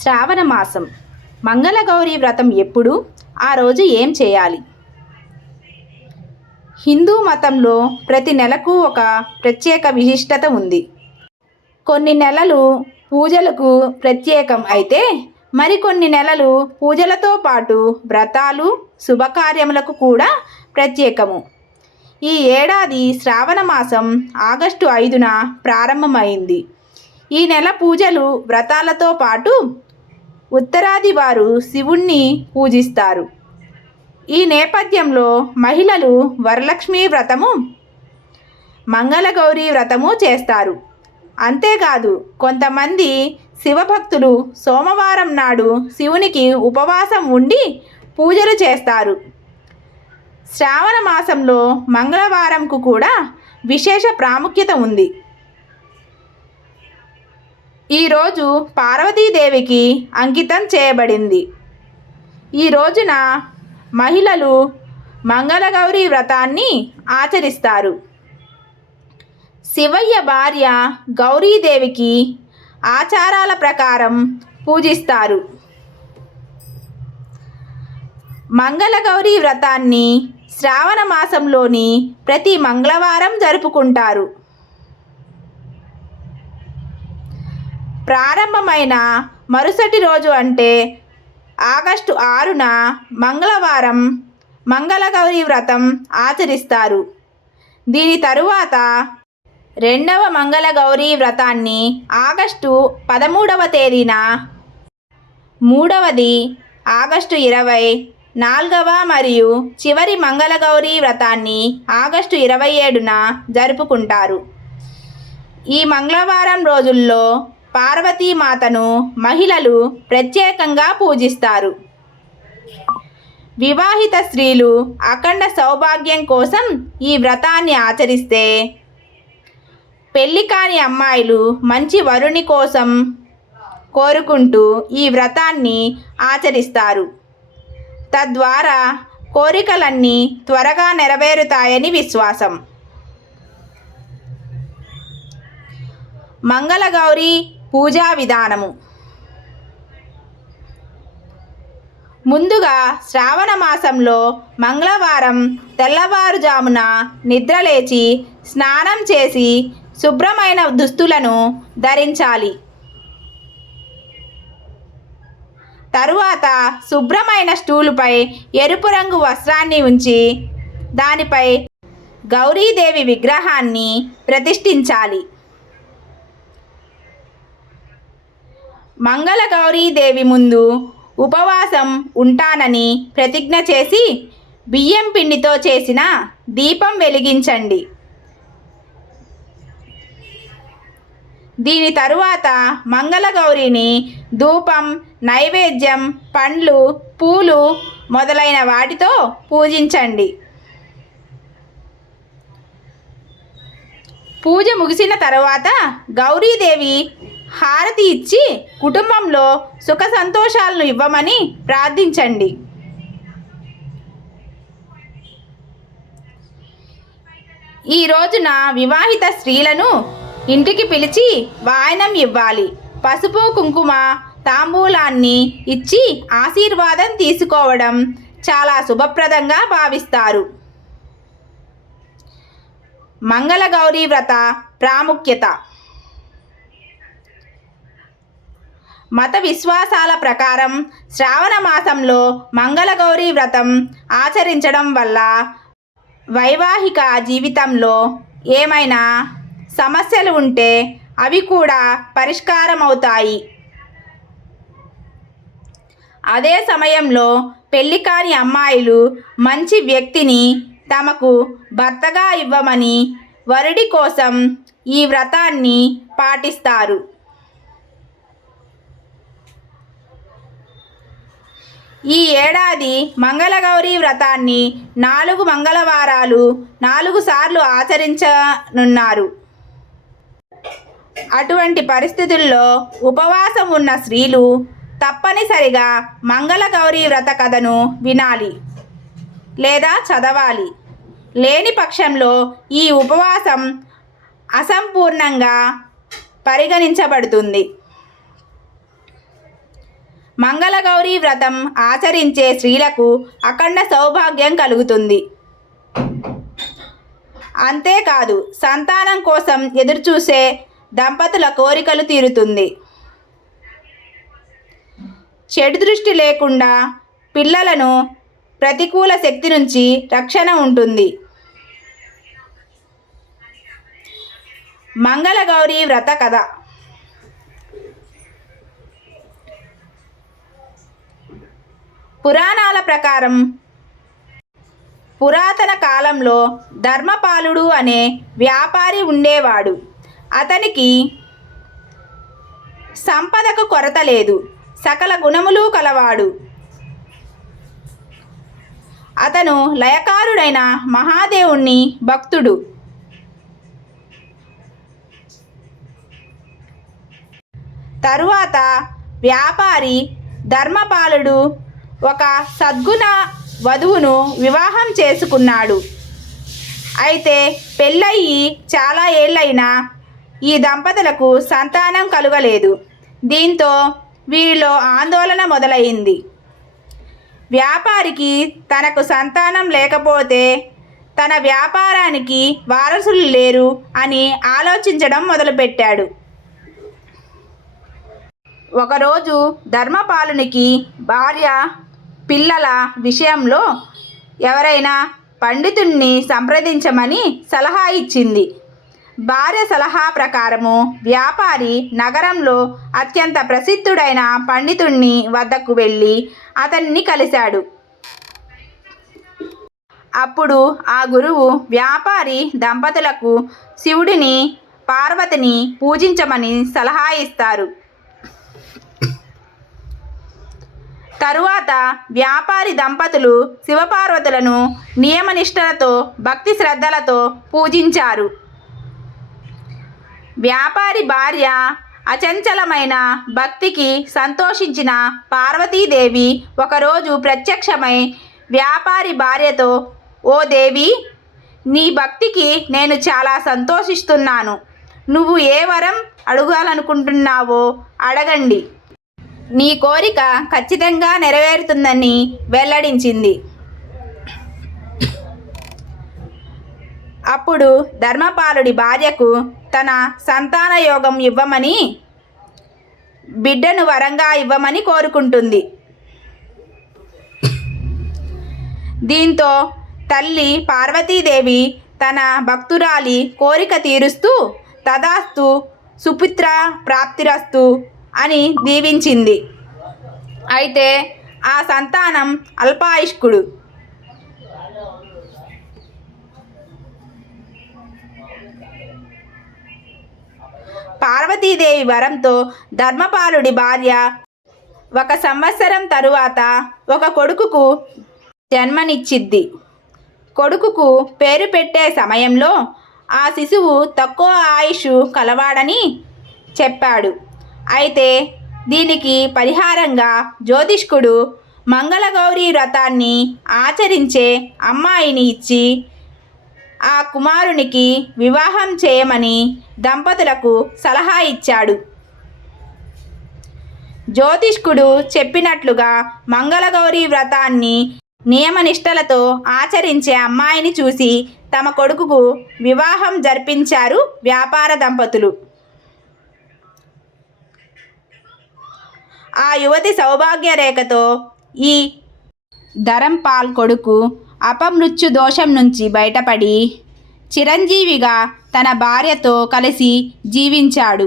శ్రావణ మాసం. మంగళగౌరి వ్రతం ఎప్పుడు? ఆ రోజు ఏం చేయాలి? హిందూ మతంలో ప్రతి నెలకు ఒక ప్రత్యేక విశిష్టత ఉంది. కొన్ని నెలలు పూజలకు ప్రత్యేకం అయితే మరికొన్ని నెలలు పూజలతో పాటు వ్రతాలు శుభకార్యములకు కూడా ప్రత్యేకము. ఈ ఏడాది శ్రావణ మాసం ఆగస్టు ఐదున ప్రారంభమైంది. ఈ నెల పూజలు వ్రతాలతో పాటు ఉత్తరాది వారు శివుణ్ణి పూజిస్తారు. ఈ నేపథ్యంలో మహిళలు వరలక్ష్మి వ్రతము మంగళగౌరి వ్రతము చేస్తారు. అంతేకాదు కొంతమంది శివభక్తులు సోమవారం నాడు శివునికి ఉపవాసం ఉండి పూజలు చేస్తారు. శ్రావణ మాసంలో మంగళవారంకు కూడా విశేష ప్రాముఖ్యత ఉంది. ఈరోజు పార్వతీదేవికి అంకితం చేయబడింది. ఈ రోజున మహిళలు మంగళగౌరి వ్రతాన్ని ఆచరిస్తారు. శివయ్య భార్య గౌరీదేవికి ఆచారాల ప్రకారం పూజిస్తారు. మంగళగౌరి వ్రతాన్ని శ్రావణ మాసంలోని ప్రతి మంగళవారం జరుపుకుంటారు. ప్రారంభమైన మరుసటి రోజు అంటే ఆగస్టు ఆరున మంగళవారం మంగళగౌరి వ్రతం ఆచరిస్తారు. దీని తరువాత రెండవ మంగళగౌరీ వ్రతాన్ని ఆగస్టు పదమూడవ తేదీన మూడవది ఆగస్టు ఇరవై నాలుగవ మరియు చివరి మంగళగౌరీ వ్రతాన్ని ఆగస్టు ఇరవై ఏడున జరుపుకుంటారు. ఈ మంగళవారం రోజుల్లో పార్వతీమాతను మహిళలు ప్రత్యేకంగా పూజిస్తారు. వివాహిత స్త్రీలు అఖండ సౌభాగ్యం కోసం ఈ వ్రతాన్ని ఆచరిస్తే పెళ్ళి కాని అమ్మాయిలు మంచి వరుని కోసం కోరుకుంటూ ఈ వ్రతాన్ని ఆచరిస్తారు. తద్వారా కోరికలన్నీ త్వరగా నెరవేరుతాయని విశ్వాసం. మంగళగౌరి పూజా విధానము. ముందుగా శ్రావణ మాసంలో మంగళవారం తెల్లవారుజామున నిద్రలేచి స్నానం చేసి శుభ్రమైన దుస్తులను ధరించాలి. తరువాత శుభ్రమైన స్టూలుపై ఎరుపు రంగు వస్త్రాన్ని ఉంచి దానిపై గౌరీదేవి విగ్రహాన్ని ప్రతిష్ఠించాలి. మంగళగౌరీదేవి ముందు ఉపవాసం ఉంటానని ప్రతిజ్ఞ చేసి బియ్యం పిండితో చేసిన దీపం వెలిగించండి. దీని తరువాత మంగళగౌరిని ధూపం నైవేద్యం పండ్లు పూలు మొదలైన వాటితో పూజించండి. పూజ ముగిసిన తర్వాత గౌరీదేవి హారతి ఇచ్చి కుటుంబంలో సుఖ సంతోషాలను ఇవ్వమని ప్రార్థించండి. ఈ రోజున వివాహిత స్త్రీలను ఇంటికి పిలిచి వాయనం ఇవ్వాలి. పసుపు కుంకుమ తాంబూలాన్ని ఇచ్చి ఆశీర్వాదం తీసుకోవడం చాలా శుభప్రదంగా భావిస్తారు. మంగళగౌరీ వ్రత ప్రాముఖ్యత. మత విశ్వాసాల ప్రకారం శ్రావణ మాసంలో మంగళగౌరీ వ్రతం ఆచరించడం వల్ల వైవాహిక జీవితంలో ఏమైనా సమస్యలు ఉంటే అవి కూడా పరిష్కారం అవుతాయి అదే సమయంలో పెళ్ళి కాని అమ్మాయిలు మంచి వ్యక్తిని తమకు భర్తగా ఇవ్వమని వరుడి కోసం ఈ వ్రతాన్ని పాటిస్తారు. ఈ ఏడాది మంగళగౌరి వ్రతాన్ని నాలుగు మంగళవారాలు నాలుగు సార్లు ఆచరించనున్నారు. అటువంటి పరిస్థితుల్లో ఉపవాసం ఉన్న స్త్రీలు తప్పనిసరిగా మంగళగౌరి వ్రత కథను వినాలి లేదా చదవాలి. లేని పక్షంలో ఈ ఉపవాసం అసంపూర్ణంగా పరిగణించబడుతుంది. మంగళగౌరీ వ్రతం ఆచరించే స్త్రీలకు అఖండ సౌభాగ్యం కలుగుతుంది. అంతేకాదు సంతానం కోసం ఎదురుచూసే దంపతుల కోరికలు తీరుతుంది. చెడు దృష్టి లేకుండా పిల్లలను ప్రతికూల శక్తి నుంచి రక్షణ ఉంటుంది. మంగళగౌరి వ్రత కథ. పురాణాల ప్రకారం పురాతన కాలంలో ధర్మపాలుడు అనే వ్యాపారి ఉండేవాడు. అతనికి సంపదకు కొరత లేదు. సకల గుణములు కలవాడు. అతను లయకారుడైన మహాదేవుణ్ణి భక్తుడు. తరువాత వ్యాపారి ధర్మపాలుడు ఒక సద్గుణ వధువును వివాహం చేసుకున్నాడు. అయితే పెళ్ళయి చాలా ఏళ్ళైనా ఈ దంపతులకు సంతానం కలుగలేదు. దీంతో వీరిలో ఆందోళన మొదలైంది. వ్యాపారికి తనకు సంతానం లేకపోతే తన వ్యాపారానికి వారసులు లేరు అని ఆలోచించడం మొదలుపెట్టాడు. ఒకరోజు ధర్మపాలునికి భార్య పిల్లల విషయంలో ఎవరైనా పండితుణ్ణి సంప్రదించమని సలహా ఇచ్చింది. భార్య సలహా ప్రకారము వ్యాపారి నగరంలో అత్యంత ప్రసిద్ధుడైన పండితుణ్ణి వద్దకు వెళ్ళి అతన్ని కలిశాడు. అప్పుడు ఆ గురువు వ్యాపారి దంపతులకు శివుడిని పార్వతిని పూజించమని సలహా ఇస్తారు. తరువాత వ్యాపారి దంపతులు శివపార్వతులను నియమనిష్టలతో భక్తి శ్రద్ధలతో పూజించారు. వ్యాపారి భార్య అచంచలమైన భక్తికి సంతోషించిన పార్వతీదేవి ఒకరోజు ప్రత్యక్షమై వ్యాపారి భార్యతో ఓ దేవి నీ భక్తికి నేను చాలా సంతోషిస్తున్నాను. నువ్వు ఏ వరం అడగాలనుకుంటున్నావో అడగండి. నీ కోరిక ఖచ్చితంగా నెరవేరుతుందని వెల్లడించింది. అప్పుడు ధర్మపాలుడి భార్యకు తన సంతాన యోగం ఇవ్వమని బిడ్డను వరంగా ఇవ్వమని కోరుకుంటుంది. దీంతో తల్లి పార్వతీదేవి తన భక్తురాలి కోరిక తీరుస్తూ తదాస్తు సుపుత్ర ప్రాప్తిరస్తు అని దీవించింది. అయితే ఆ సంతానం అల్పాయుష్కుడు. పార్వతీదేవి వరంతో ధర్మపాలుడి భార్య ఒక సంవత్సరం తరువాత ఒక కొడుకుకు జన్మనిచ్చిద్ది. కొడుకుకు పేరు పెట్టే సమయంలో ఆ శిశువు తక్కువ ఆయుష్ కలవాడని చెప్పాడు. అయితే దీనికి పరిహారంగా జ్యోతిష్కుడు మంగళగౌరి వ్రతాన్ని ఆచరించే అమ్మాయిని ఇచ్చి ఆ కుమారునికి వివాహం చేయమని దంపతులకు సలహా ఇచ్చాడు. జ్యోతిష్కుడు చెప్పినట్లుగా మంగళగౌరి వ్రతాన్ని నియమనిష్టలతో ఆచరించే అమ్మాయిని చూసి తమ కొడుకుకు వివాహం జరిపించారు వ్యాపార దంపతులు. ఆ యువతి సౌభాగ్య రేఖతో ఈ ధరంపాల్ కొడుకు అపమృత్యు దోషం నుంచి బయటపడి చిరంజీవిగా తన భార్యతో కలిసి జీవించాడు.